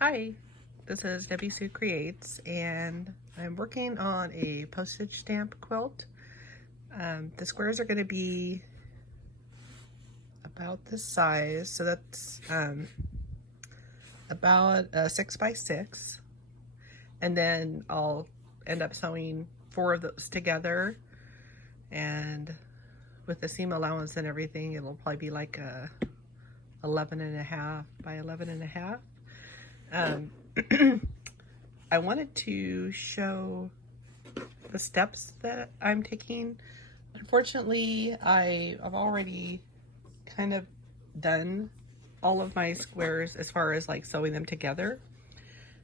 Hi, this is Debbie Sue Creates, and I'm working on a postage stamp quilt. The squares are going to be about this size, so that's about a 6 by 6, and then I'll end up sewing 4 of those together, and with the seam allowance and everything, it'll probably be like a 11.5 by 11.5. I wanted to show the steps that I'm taking. Unfortunately, I've already kind of done all of my squares as far as like sewing them together.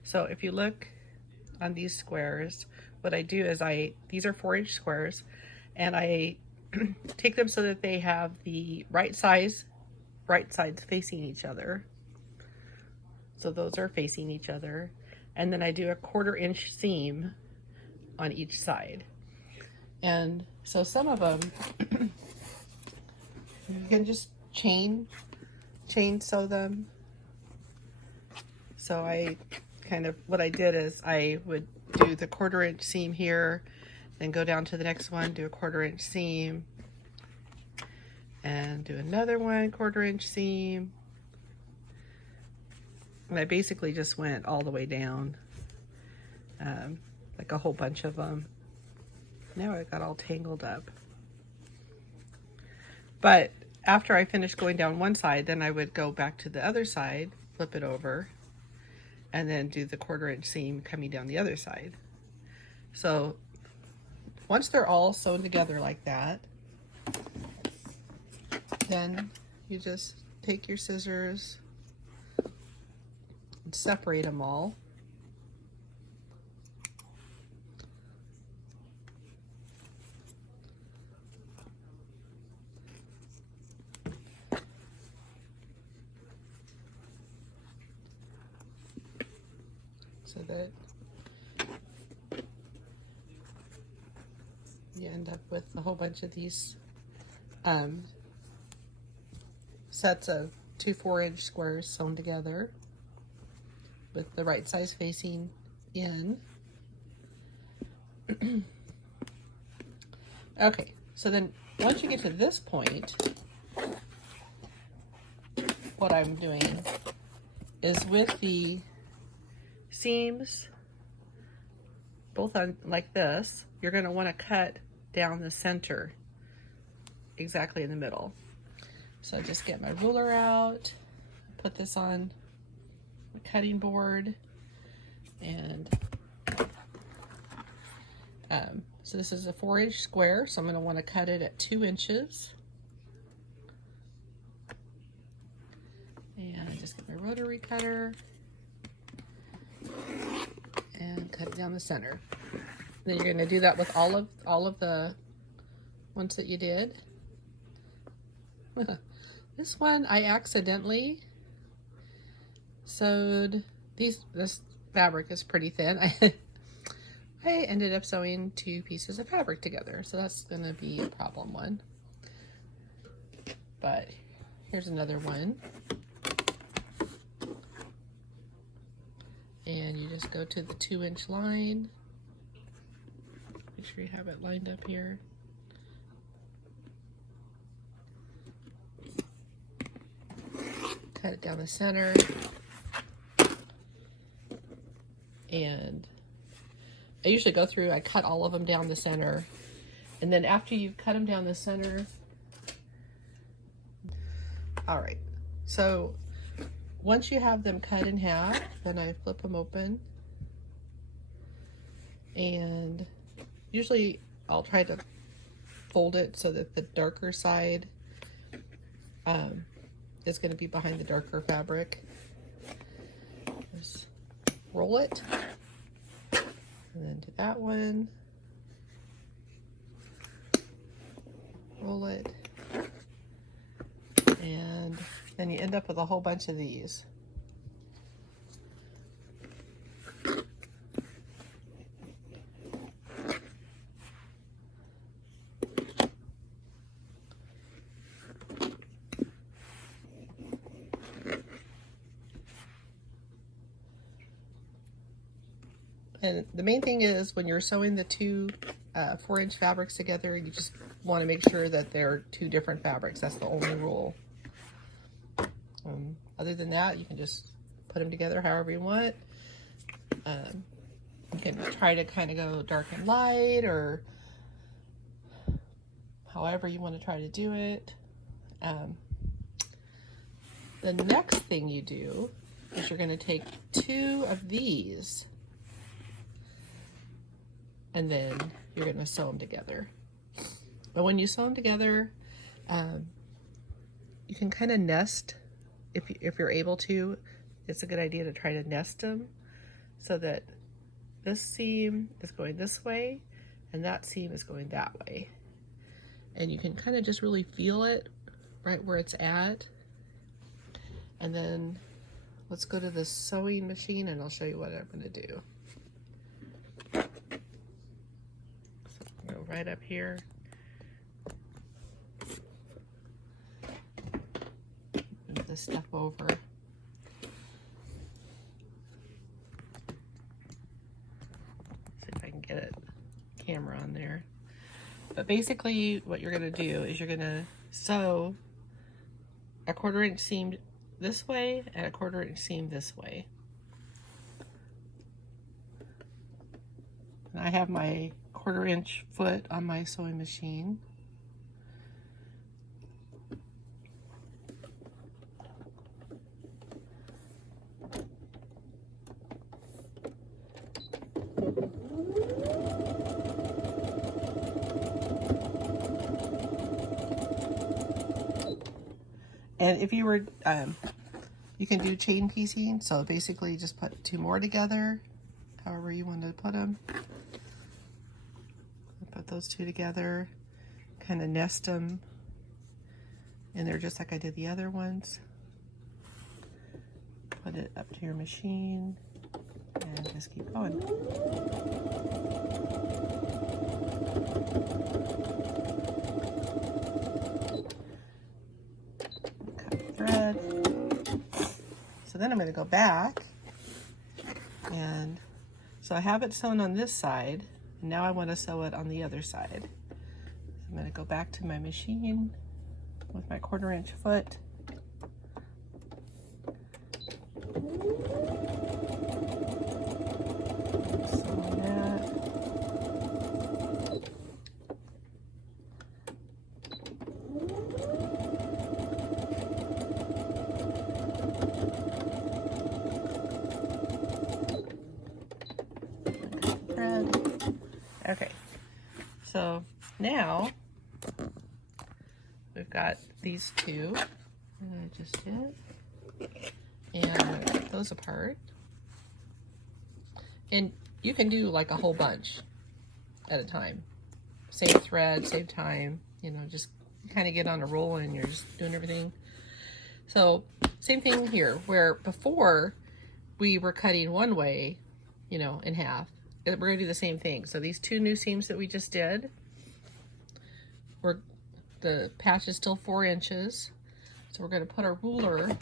So if you look on these squares, what I do is these are 4-inch squares, and I take them so that they have the right sides facing each other. So those are facing each other. And then I do a 1/4-inch seam on each side. And so some of them you can just chain sew them. So what I did is I would do the 1/4-inch seam here, then go down to the next one, do a 1/4-inch seam, and do another one 1/4-inch seam. And I basically just went all the way down, like a whole bunch of them. Now I got all tangled up. But after I finished going down one side, then I would go back to the other side, flip it over, and then do the 1/4-inch seam coming down the other side. So once they're all sewn together like that, then you just take your scissors and separate them all. So that you end up with a whole bunch of these sets of 2 4-inch squares sewn together with the right size facing in. Okay, so then once you get to this point, what I'm doing is with the seams both on like this, you're going to want to cut down the center exactly in the middle. So just get my ruler out, put this on the cutting board, and so this is a 4-inch square, so I'm going to want to cut it at 2 inches. And just get my rotary cutter and cut it down the center. Then you're going to do that with all of the ones that you did. This one I accidentally sewed this fabric is pretty thin. I ended up sewing 2 pieces of fabric together, so that's going to be a problem one. But here's another one. And you just go to the 2-inch line. Make sure you have it lined up here. Cut it down the center. And I usually go through, I cut all of them down the center. And then after you cut them down the center, all right, so once you have them cut in half, then I flip them open. And usually I'll try to fold it so that the darker side is going to be behind the darker fabric. Just roll it. And then do that one. Roll it. And then you end up with a whole bunch of these. And the main thing is when you're sewing the two 4-inch fabrics together, you just want to make sure that they're two different fabrics. That's the only rule. Other than that, you can just put them together however you want. You can try to kind of go dark and light, or however you want to try to do it. The next thing you do is you're going to take two of these, and then you're going to sew them together. But when you sew them together, you can kind of nest, if you're able to. It's a good idea to try to nest them so that this seam is going this way and that seam is going that way. And you can kind of just really feel it right where it's at. And then let's go to the sewing machine and I'll show you what I'm going to do. So I'll go right up here. Move this stuff over. See if I can get it camera on there. But basically what you're going to do is you're going to sew a 1/4 inch seam this way and a 1/4 inch seam this way. And I have my 1/4 inch foot on my sewing machine. And if you were, you can do chain piecing. So basically just put two more together, however you want to put them. Put those two together, kind of nest them in there just like I did the other ones. Put it up to your machine and just keep going. Thread. So then I'm going to go back, and so I have it sewn on this side, and now I want to sew it on the other side. So I'm going to go back to my machine with my 1/4 inch foot. Sew that. Okay, so now we've got these two that I just did, and I'm going to take those apart. And you can do like a whole bunch at a time. Save thread, save time, you know, just kind of get on a roll and you're just doing everything. So same thing here, where before we were cutting one way, you know, in half. We're going to do the same thing. So these two new seams that we just did, the patch is still 4 inches. So we're going to put our ruler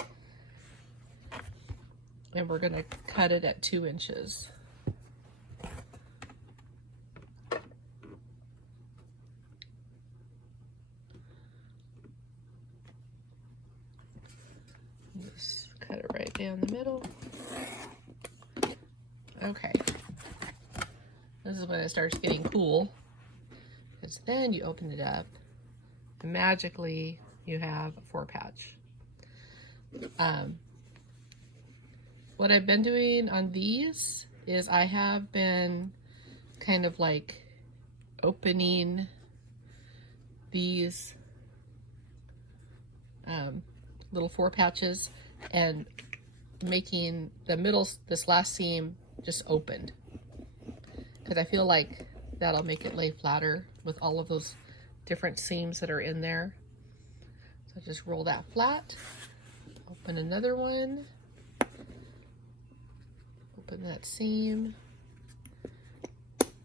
and we're going to cut it at 2 inches. Just cut it right down the middle. Okay. This is when it starts getting cool, because then you open it up and magically you have a 4 patch. What I've been doing on these is I have been kind of like opening these little 4 patches and making the middle, this last seam, just opened. Because I feel like that'll make it lay flatter with all of those different seams that are in there. So just roll that flat, open another one, open that seam,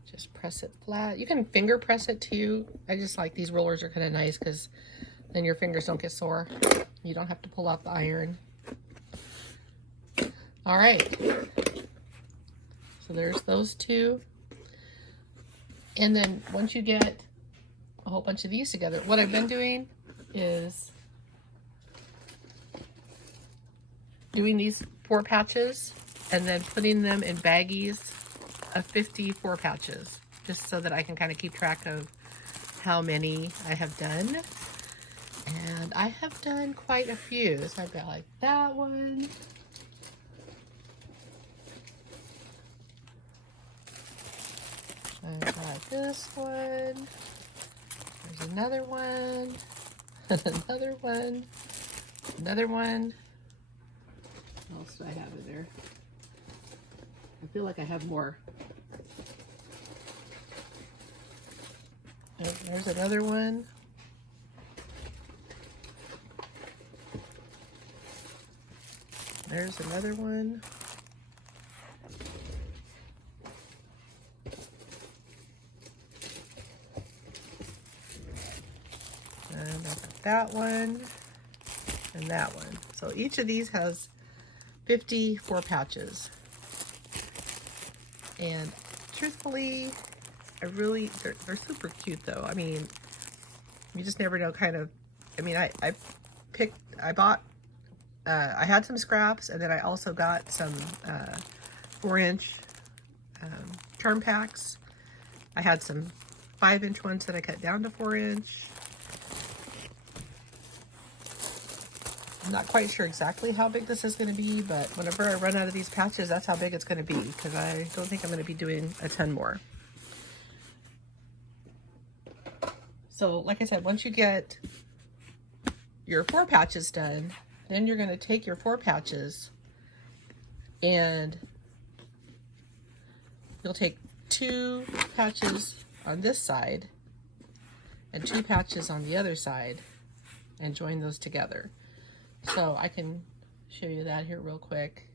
just press it flat. You can finger press it too. I just like these rollers are kind of nice because then your fingers don't get sore. You don't have to pull out the iron. All right. So there's those two. And then once you get a whole bunch of these together, what I've been doing is doing these 4 patches and then putting them in baggies of 54 patches, just so that I can kind of keep track of how many I have done. And I have done quite a few. So I've got like that one. I've got this one. There's another one. Another one. Another one. What else do I have in there? I feel like I have more. Oh, there's another one. There's another one. And I've got that one and that one. So each of these has 54 patches. And truthfully, they're super cute though. I mean, you just never know kind of, I mean, I had some scraps, and then I also got some 4-inch charm packs. I had some 5-inch ones that I cut down to 4-inch. I'm not quite sure exactly how big this is going to be, but whenever I run out of these patches, that's how big it's going to be, because I don't think I'm going to be doing a ton more. So like I said, once you get your 4 patches done, then you're going to take your 4 patches and you'll take 2 patches on this side and 2 patches on the other side and join those together. So I can show you that here real quick.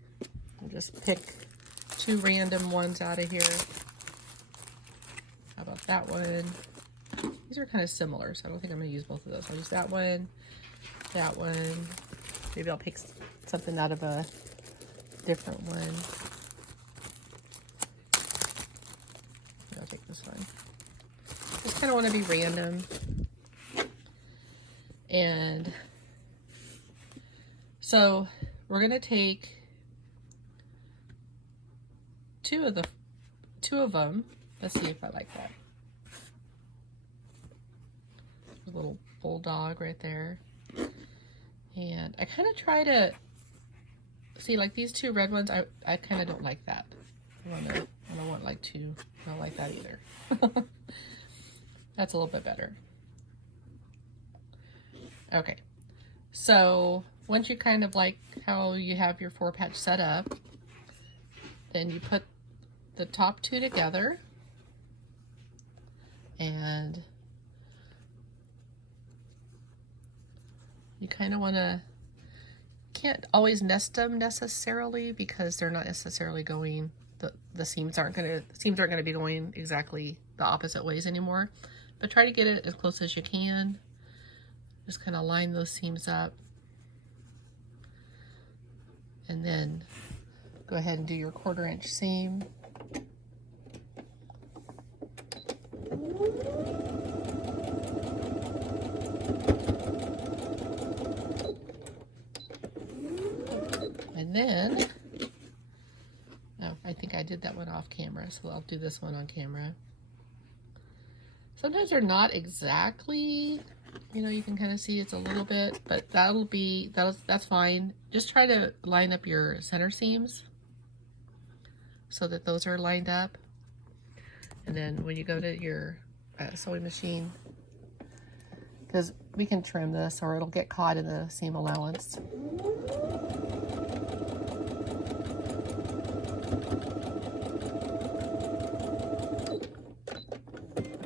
I'll just pick 2 random ones out of here. How about that one? These are kind of similar, so I don't think I'm going to use both of those. I'll use that one, that one. Maybe I'll pick something out of a different one. I'll take this one. Just kind of want to be random. And so we're going to take 2 of them. Let's see if I like that. A little bulldog right there. And I kind of try to see, like these 2 red ones, I kind of don't like that. I don't want like 2. I don't like that either. That's a little bit better. Okay. So once you kind of like how you have your 4 patch set up, then you put the top 2 together, and you kind of want to, can't always nest them necessarily, because they're not necessarily going, the seams aren't going to be going exactly the opposite ways anymore, but try to get it as close as you can. Just kind of line those seams up, and then go ahead and do your 1/4 inch seam. And then, oh, I think I did that one off camera, so I'll do this one on camera. Sometimes they're not exactly, you know, you can kind of see it's a little bit, but that's fine. Just try to line up your center seams so that those are lined up. And then when you go to your sewing machine, because we can trim this or it'll get caught in the seam allowance.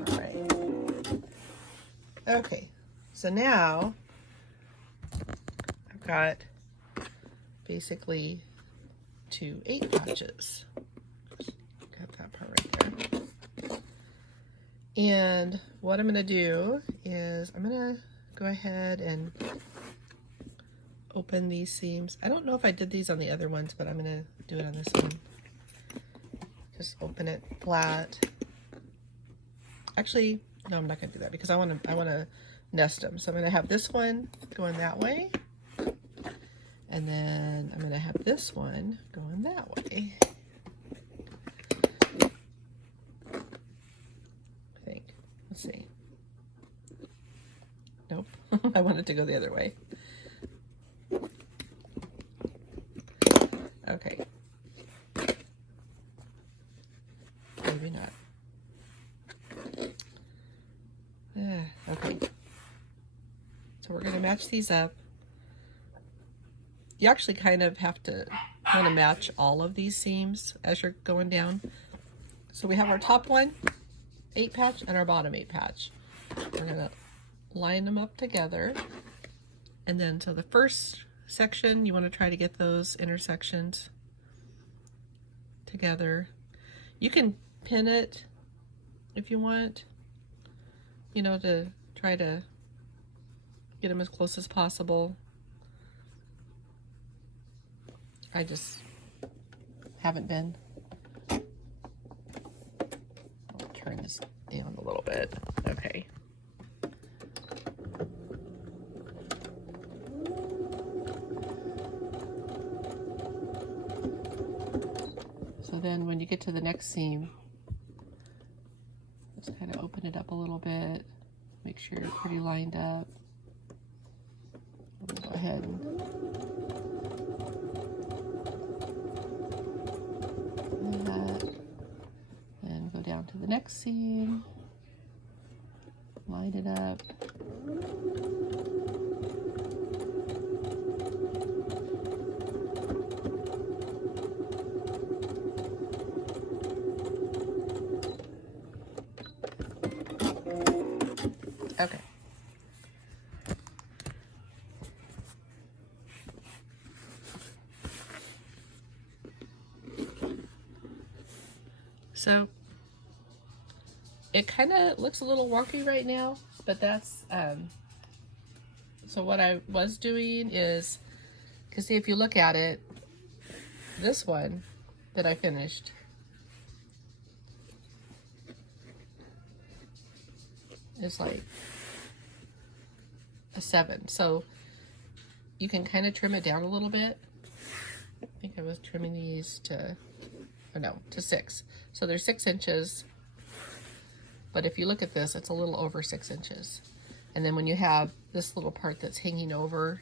All right. Okay, so now I've got basically 2 8 patches. Got that part right there. And what I'm going to do is I'm going to go ahead and open these seams. I don't know if I did these on the other ones, but I'm going to do it on this one, just open it flat. Actually, no, I'm not gonna do that because I want to nest them. So I'm gonna have this one going that way, and then I'm gonna have this one going that way. I think. Let's see. Nope. I want it to go the other way. Okay. Maybe not. Okay. So we're going to match these up. You actually kind of have to want to match all of these seams as you're going down. So we have our top one, 8 patch, and our bottom 8 patch. We're going to line them up together. And then, so the first section, you want to try to get those intersections together. You can pin it if you want, you know, to try to get them as close as possible. I just haven't been. I'll turn this down a little bit. Okay. So then when you get to the next seam, just kind of open it up a little bit. Make sure you're pretty lined up. We'll go ahead and do that. And go down to the next seam. Line it up. Okay. So it kind of looks a little wonky right now, but that's so what I was doing is, because see, if you look at it, this one that I finished is like a 7, so you can kind of trim it down a little bit. I think I was trimming these to, oh no, to 6. So they're 6 inches, but if you look at this, it's a little over 6 inches. And then when you have this little part that's hanging over,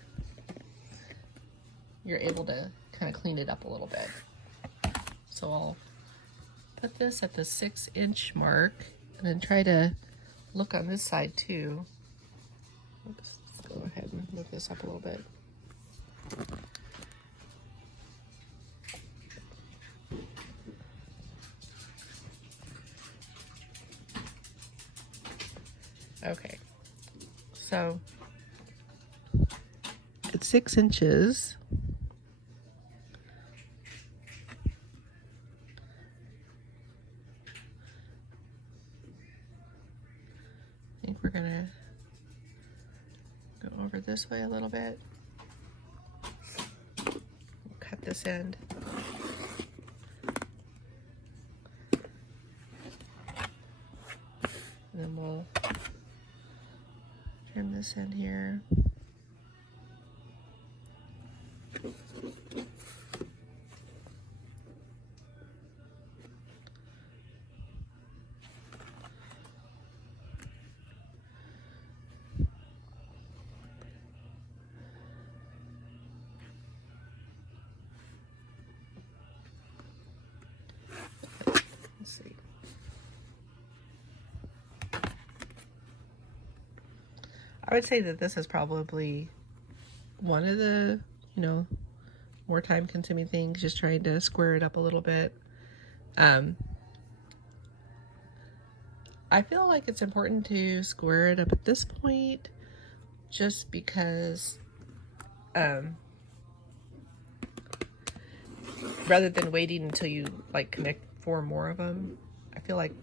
you're able to kind of clean it up a little bit. So I'll put this at the 6-inch mark and then try to look on this side too. Oops, let's go ahead and move this up a little bit. Okay, so it's 6 inches. I think we're gonna go over this way a little bit. We'll cut this end. And then we'll trim this end here. Let's see. I would say that this is probably one of the, you know, more time consuming things, just trying to square it up a little bit. I feel like it's important to square it up at this point, just because rather than waiting until you like connect 4 more of them. I feel like,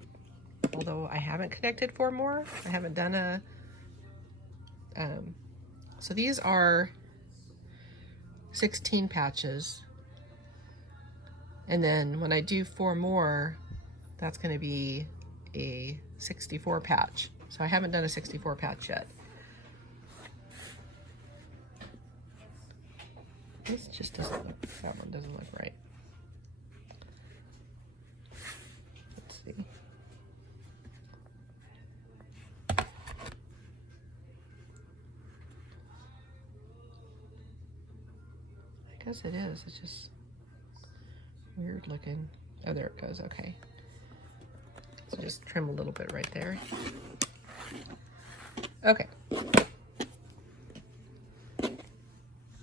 although I haven't connected 4 more, I haven't done a so these are 16 patches, and then when I do 4 more, That's going to be a 64 patch. So I haven't done a 64 patch yet. This just doesn't look, that one doesn't look right. Let's see. I guess it is, it's just weird looking. Oh, there it goes, okay. So just trim a little bit right there. Okay.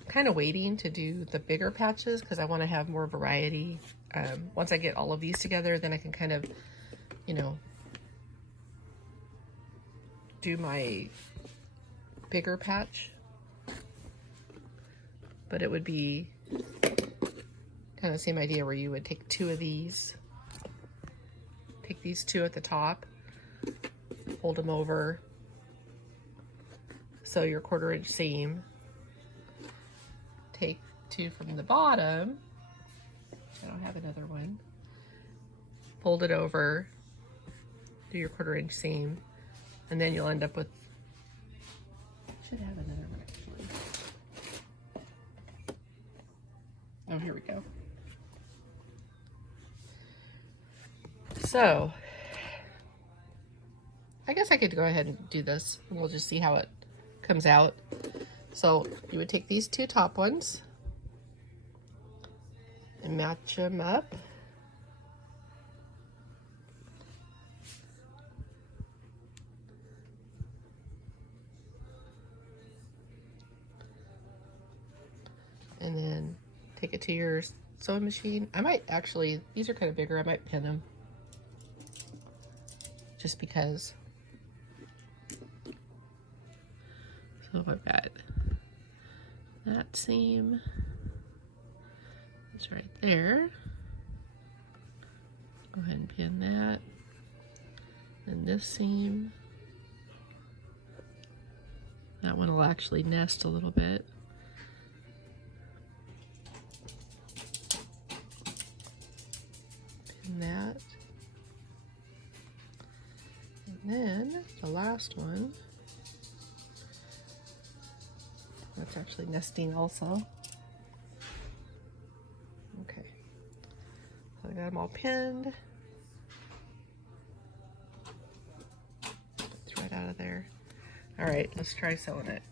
Kind of waiting to do the bigger patches because I want to have more variety. Once I get all of these together, then I can kind of, you know, do my bigger patch. But it would be kind of the same idea where you would take two of these, take these two at the top, fold them over, sew your 1/4 inch seam, take two from the bottom, I don't have another one, fold it over, do your 1/4 inch seam, and then you'll end up with, I should have another one actually. Oh, here we go. So, I guess I could go ahead and do this, and we'll just see how it comes out. So, you would take these two top ones and match them up. And then take it to your sewing machine. I might actually, these are kind of bigger, I might pin them. Just because. So I've got that seam, it's right there. Go ahead and pin that. And this seam, that one will actually nest a little bit. Pin that. And then the last one, that's actually nesting also. Okay, so I got them all pinned. Thread out of there. All right, let's try sewing it.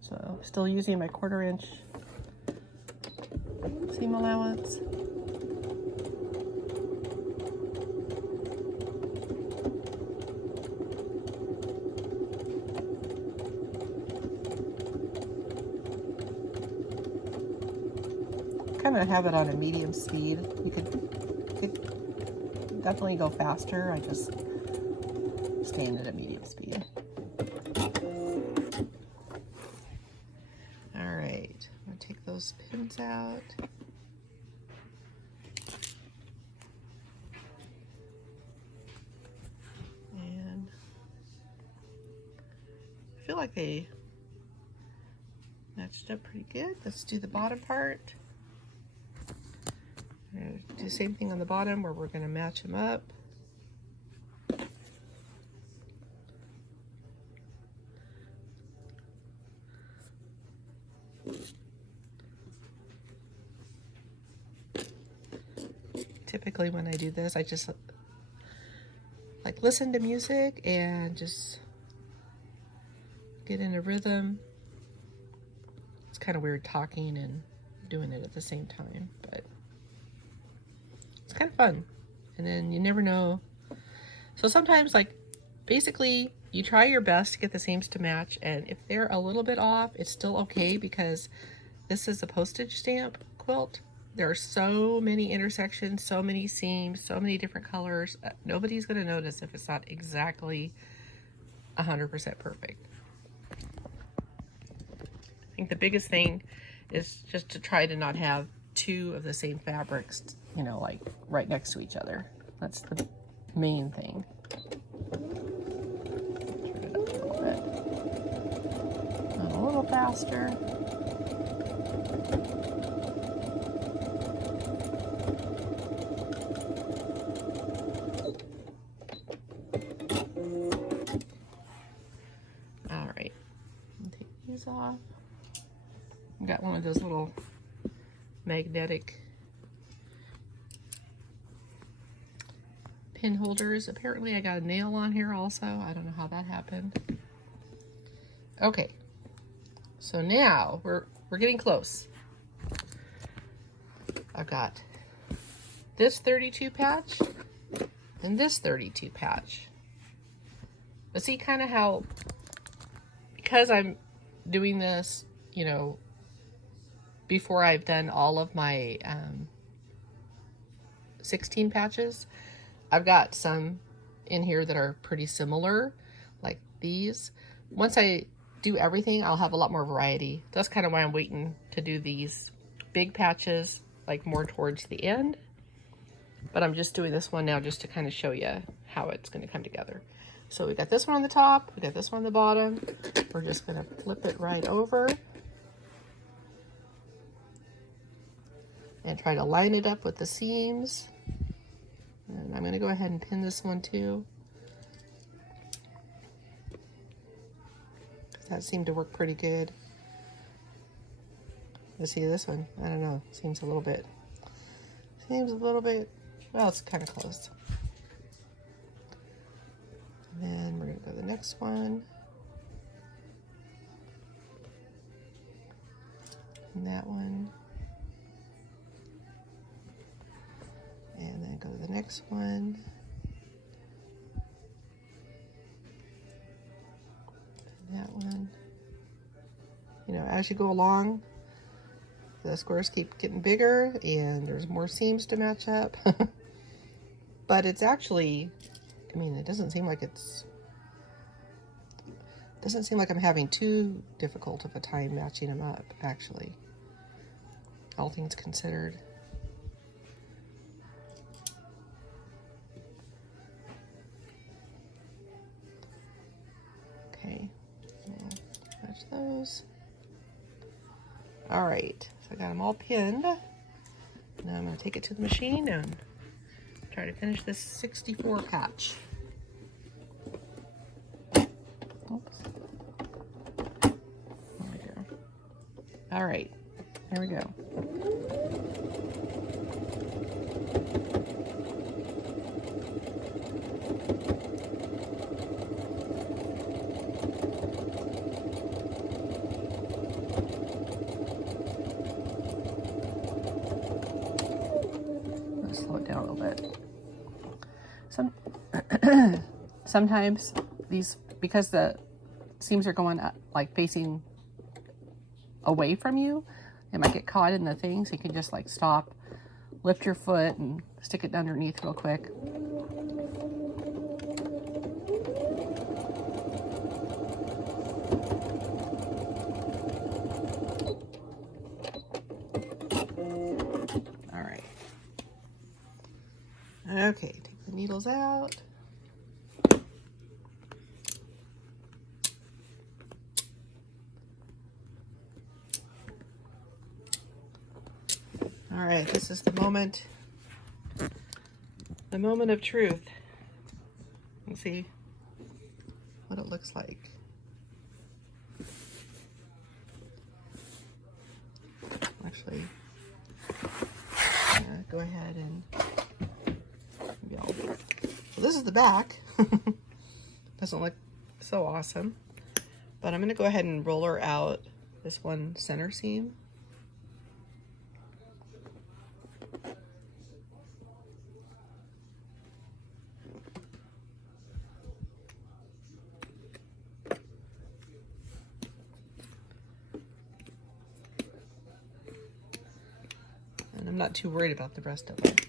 So still using my 1/4 inch seam allowance. Kind of have it on a medium speed. You could definitely go faster. I just staying at a medium speed. All right, I'm gonna take those pins out. And I feel like they matched up pretty good. Let's do the bottom part. Do the same thing on the bottom where we're going to match them up. Typically when I do this, I just like listen to music and just get in a rhythm. It's kind of weird talking and doing it at the same time, but it's kind of fun. And then you never know. So sometimes, like, basically you try your best to get the seams to match, and if they're a little bit off, it's still okay because this is a postage stamp quilt. There are so many intersections, so many seams, so many different colors. Nobody's going to notice if it's not exactly 100% perfect. I think the biggest thing is just to try to not have two of the same fabrics, you know, like right next to each other. That's the main thing. Turn it up a little bit. I'm a little faster. All right, take these off. I've got one of those little magnetic pin holders. Apparently I got a nail on here also. I don't know how that happened. Okay, so now we're getting close. I've got this 32 patch and this 32 patch. But see kind of how, because I'm doing this, you know, before I've done all of my 16 patches, I've got some in here that are pretty similar, like these. Once I do everything, I'll have a lot more variety. That's kind of why I'm waiting to do these big patches, like more towards the end. But I'm just doing this one now just to kind of show you how it's going to come together. So we got this one on the top, we got this one on the bottom. We're just going to flip it right over and try to line it up with the seams. And I'm going to go ahead and pin this one too. That seemed to work pretty good. Let's see this one. I don't know. Seems a little bit, well, it's kind of close. And then we're going to go to the next one. And that one. And then go to the next one. And that one. You know, as you go along, the squares keep getting bigger and there's more seams to match up. But it's actually, I mean, it doesn't seem like I'm having too difficult of a time matching them up, actually. All things considered. Okay, we'll match those. All right, so I got them all pinned. Now I'm going to take it to the machine and try to finish this 64 patch. Oops. There we go. All right, here we go. Slow it down a little bit. Sometimes these, because the seams are going up, like facing away from you, it might get caught in the thing, so you can just like stop, lift your foot and stick it underneath real quick. All right. Okay, take the needles out. All right, this is the moment of truth. Let's see what it looks like. Actually, go ahead and maybe I'll do it. So this is the back. Doesn't look so awesome, but I'm going to go ahead and roller out this one center seam. And I'm not too worried about the rest of it.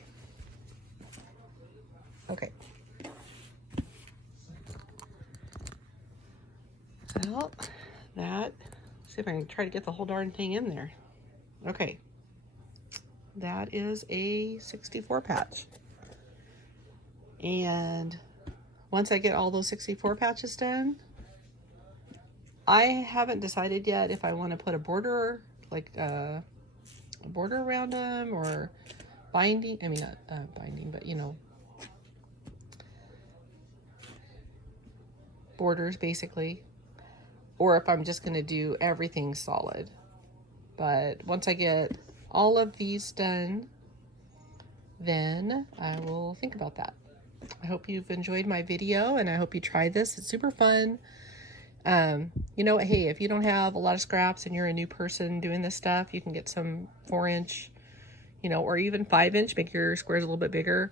Okay. Well, see if I can try to get the whole darn thing in there. Okay. That is a 64 patch. And once I get all those 64 patches done, I haven't decided yet if I want to put a border, like a border around them, or binding. I mean, not binding, but you know, borders basically. Or if I'm just going to do everything solid. But once I get all of these done, then I will think about that. I hope you've enjoyed my video, and I hope you try this. It's super fun. You know, hey, if you don't have a lot of scraps and you're a new person doing this stuff, you can get some 4-inch, you know, or even 5-inch, make your squares a little bit bigger,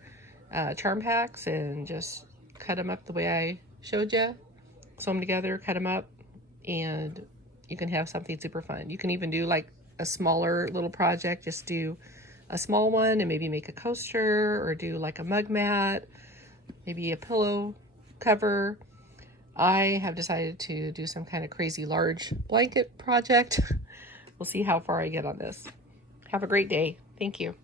charm packs, and just cut them up the way I showed you. Sew them together, cut them up, and you can have something super fun. You can even do like a smaller little project, just do a small one and maybe make a coaster, or do like a mug mat, maybe a pillow cover. I have decided to do some kind of crazy large blanket project. We'll see how far I get on this. Have a great day. Thank you.